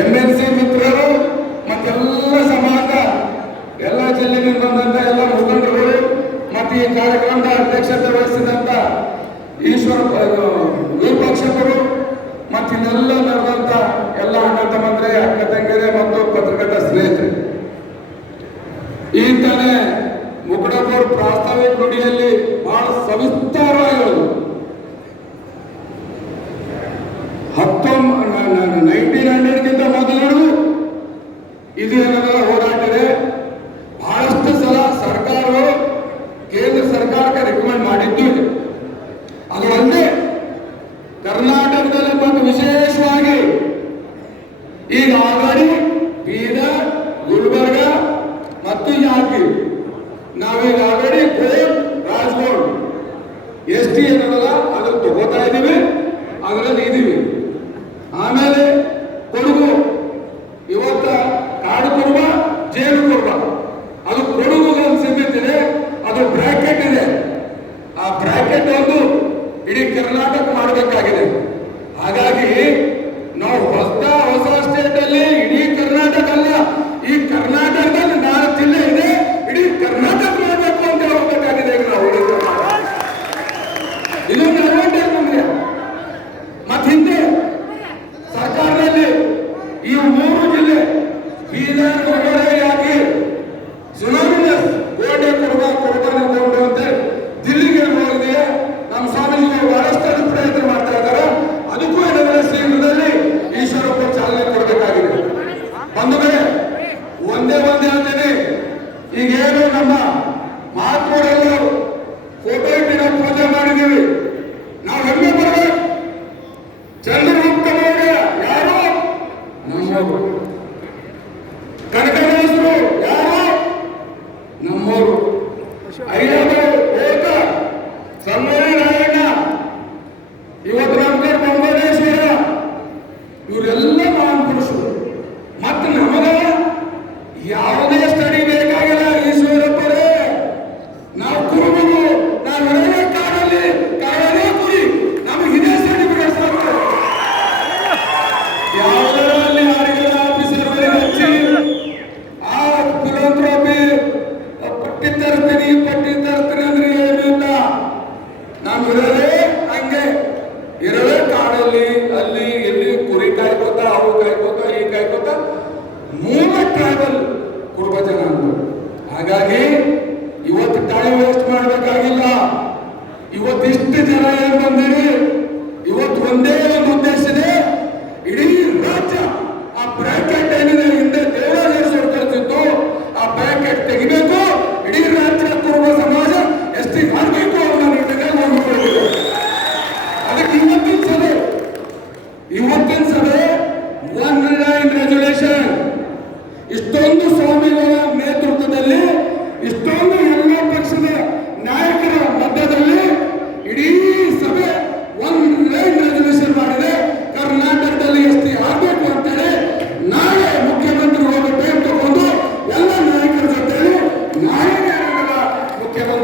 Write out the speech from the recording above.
M L C ಮಿತ್ರರು ಮತ್ತೆಲ್ಲ ಸಮಾಜ, ಎಲ್ಲ ಜಿಲ್ಲೆಯಿಂದ ಬಂದಂತ ಎಲ್ಲ ಮುಖಂಡರು ಮತ್ತು ಈ ಕಾರ್ಯಕ್ರಮದ ಅಧ್ಯಕ್ಷತೆ ವಹಿಸಿದಂತ ಈಶ್ವರ ವಿಪಕ್ಷಕರು ಮತ್ತೆ ಇನ್ನೆಲ್ಲ ನಡೆದಂತ ಎಲ್ಲ ಅಣ್ಣ ತಮ್ಮಂದ್ರೆ ಅಕ್ಕ ತಂಗಿರೆ ಮತ್ತು ಪತ್ರಕರ್ತ ಸ್ನೇಹಿತರು. ಈ ಮುಕುಡಪುರ ಪ್ರಾಸ್ತಾವಿಕ ನುಡಿಯಲ್ಲಿ ಬಹಳ ಸವಿಸ್ತಾರವಾಗಿರೋದು ಹತ್ತೊಂಬ ನೈನ್ಟೀನ್ ಏನದ ಹೋರಾಟ ಇದೆ ಬಹಳಷ್ಟು ಸಲ ಸರ್ಕಾರವು ಕೇಂದ್ರ ಸರ್ಕಾರಕ್ಕೆ ರೆಕಮೆಂಡ್ ಮಾಡಿದ್ದು ಇದೆ. ಅದು ಕರ್ನಾಟಕದಲ್ಲಿ ಮತ್ತು ವಿಶೇಷವಾಗಿ ಈಗ ಆಲ್ರೆಡಿ ಬೀದರ್ ಗುಲ್ಬರ್ಗ ಮತ್ತು ಯಾದಗಿರಿ ನಾವೀಗ ಆಲ್ರೆಡಿ ಕೋಟ್ ರಾಜ್ಕೋಟ್ ಎಸ್ ಟಿ ಏನದಲ್ಲ ಅದ್ರ ತಗೋತಾ ಇದ್ದೀವಿ, ಅದರಲ್ಲಿ ಇದೀವಿ ಆಮೇಲೆ ಕೊಡಗು ಇವತ್ತ ಕಾಡು ಕುರುಬ ಜೇನು ಕುರುಬ ಅದು ಕೊಡಗು ಒಂದು ಸೀಮಿತ ಇದೆ ಅದು ಬ್ರಾಕೆಟ್ ಇದೆ ಆ ಬ್ರಾಕೆಟ್ ಇಡೀ ಕರ್ನಾಟಕ ಮಾಡಬೇಕಾಗಿದೆ ಹಾಗಾಗಿ ನಾವು ಹೊಸ ಹೊಸ ಸ್ಟೇಟ್ ಅಲ್ಲಿ ಇಡೀ ಕರ್ನಾಟಕ ಅಲ್ಲ, ಈ ಕರ್ನಾಟಕದಲ್ಲಿ ನಾಲ್ಕು ಜಿಲ್ಲೆ ಇದೆ, ಇಡೀ ಕರ್ನಾಟಕ ಮಾಡಬೇಕು ಅಂತ ಹೋಗ್ಬೇಕಾಗಿದೆ ನಾವು. ಇದೊಂದು ಅಡ್ವಾಂಟೇಜ್ ನಮಗೆ ಮತ್ತೆ ಹಿಂದೆ ಸರ್ಕಾರದಲ್ಲಿ ಈ ಮೂರು ಜಿಲ್ಲೆ ಬೀದರ್ ಸುನಾಮಿ ಯಾದಗಿರಿ ಸುನಾಮಿನ ಗೋಡೆ ಕೊಡುವ ಕೊಡುವ ಅಂತ ದಿಲ್ಲಿಗೆ ಹೋಗಿದೆ ನಮ್ಮ ಸ್ವಾಮೀಜಿಗಳು ಬಹಳಷ್ಟು ಅದು ಪ್ರಯತ್ನ ಮಾಡ್ತಾ ಇದ್ದಾರೆ ಅದಕ್ಕೂ ಏನಾದ್ರೆ ಶೀಘ್ರದಲ್ಲಿ ಈಶ್ವರಪ್ಪ ಚಾಲನೆ ಕೊಡಬೇಕಾಗಿದೆ ಒಂದು ಮೇಲೆ ಒಂದೇ ಒಂದೇ ಹೇಳ್ತೇನೆ ಈಗೇನು ನಮ್ಮ ಮಹಾತ್ಮರೆಲ್ಲರೂ ಫೋಟೋ ಇಟ್ಟು ನಾವು ಪೂಜೆ ಮಾಡಿದ್ದೀವಿ. ನಾವು ಹೆಮ್ಮೆ ಪಡಬೇಕು ಚಂದ್ರ ಮೌರ್ಯ ಯಾರು ನಮ್ಮವರು ಕನಕದಾಸರು ಯಾರು ನಮ್ಮವರು. ಐದವರು ಏಕ ಸನ್ಮಾನ ನಾರಾಯಣ ಇವತ್ತು ನಮ್ಮ ತರ್ತೀನಿ ಪಟ್ಟಿ ಅಂದ್ರೆ ಏನಿಲ್ಲ. ನಾವು ಇರೋದೇ ಹಂಗೆ. ಇರೋದೇ ಕಾಡಲ್ಲಿ, ಅಲ್ಲಿ, ಇಲ್ಲಿ, ಕುರಿ ಕಾಯ್ಕೋತ ಅವು ಕಾಯ್ಕೋತ ಈ ಕಾಯ್ಕೋತ, ಮೂಲ ಟ್ರೈಬಲ್ ಕುರುಬ ಜನ ಅಂತ ಹಾಗಾಗಿ ಇವತ್ತು ಟೈಮ್ ವೇಸ್ಟ್ ಮಾಡಬೇಕಾಗಿಲ್ಲ. ಇವತ್ತು ಇಷ್ಟು ಜನ ಏನ್ ಬಂದಿರಿ? ಇವತ್ತು ಒಂದೇ തെങ്ങ് ഭൂമിയിലെ